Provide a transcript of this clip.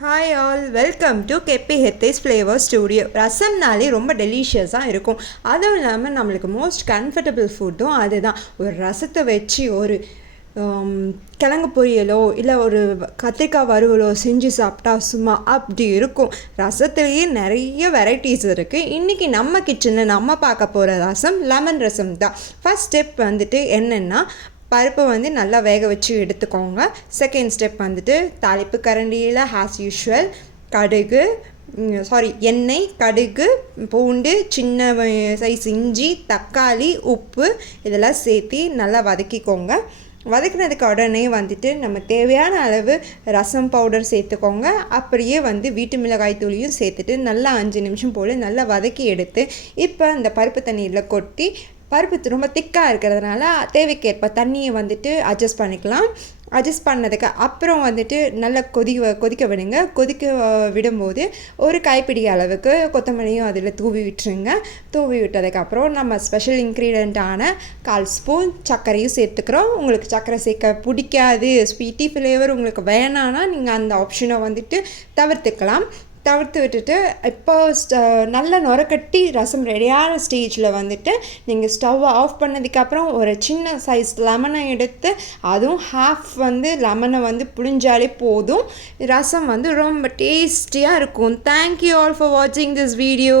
Hi all, welcome to கெப்பி ஹெத்தைஸ் flavour studio. ரசம்னாலே ரொம்ப டெலிஷியஸாக இருக்கும். அதுவும் இல்லாமல் நம்மளுக்கு மோஸ்ட் கம்ஃபர்டபுள் ஃபுட்டும் அதுதான். ஒரு ரசத்தை வச்சு ஒரு கிழங்கு பொரியலோ இல்லை ஒரு கத்திரிக்காய் வறுவலோ செஞ்சு சாப்பிட்டா சும்மா அப்படி இருக்கும். ரசத்துலேயே நிறைய வெரைட்டிஸ் இருக்குது. இன்றைக்கி நம்ம கிச்சனில் நம்ம பார்க்க போகிற ரசம் லெமன் ரசம் தான். ஃபஸ்ட் ஸ்டெப் வந்துட்டு என்னென்னா, பருப்பை வந்து நல்லா வேக வச்சு எடுத்துக்கோங்க. செகண்ட் ஸ்டெப் வந்துட்டு தாளிப்பு கரண்டியில் ஆஸ் யூஷுவல் கடுகு எண்ணெய், கடுகு, பூண்டு, சின்ன சைஸ் இஞ்சி, தக்காளி, உப்பு இதெல்லாம் சேர்த்து நல்லா வதக்கிக்கோங்க. வதக்கினதுக்கு உடனே வந்துட்டு நம்ம தேவையான அளவு ரசம் பவுடர் சேர்த்துக்கோங்க. அப்படியே வந்து வீட்டு மிளகாய் தூளியும் சேர்த்துட்டு நல்லா 5 நிமிஷம் போல் நல்லா வதக்கி எடுத்து இப்போ இந்த பருப்பு தண்ணியில் கொட்டி, பருப்பு ரொம்ப திக்காக இருக்கிறதுனால தேவைக்கேற்ப தண்ணியை வந்துட்டு அட்ஜஸ்ட் பண்ணிக்கலாம். அட்ஜஸ்ட் பண்ணதுக்கு அப்புறம் வந்துட்டு நல்லா கொதிக்க விடுங்க. கொதிக்க விடும்போது ஒரு கைப்பிடி அளவுக்கு கொத்தமல்லியும் அதில் தூவி விட்டுருங்க. தூவி விட்டதுக்கப்புறம் நம்ம ஸ்பெஷல் இன்க்ரீடியண்ட்டான 1/4 ஸ்பூன் சர்க்கரையும் சேர்த்துக்கிறோம். உங்களுக்கு சர்க்கரை சேர்க்க பிடிக்காது, ஸ்வீட்டி ஃப்ளேவர் உங்களுக்கு வேணான்னா நீங்கள் அந்த ஆப்ஷனை வந்துட்டு தவிர்த்து விட்டுட்டு இப்போ நல்ல நுரக்கட்டி ரசம் ரெடியான ஸ்டேஜில் வந்துட்டு நீங்கள் ஸ்டவ்வை ஆஃப் பண்ணதுக்கப்புறம் ஒரு சின்ன சைஸ் லெமனை எடுத்து, அதுவும் ஹாஃப் வந்து லெமனை வந்து புழிஞ்சாலே போதும். ரசம் வந்து ரொம்ப டேஸ்டியாக இருக்கும். தேங்க்யூ ஆல் ஃபார் வாட்சிங் திஸ் வீடியோ.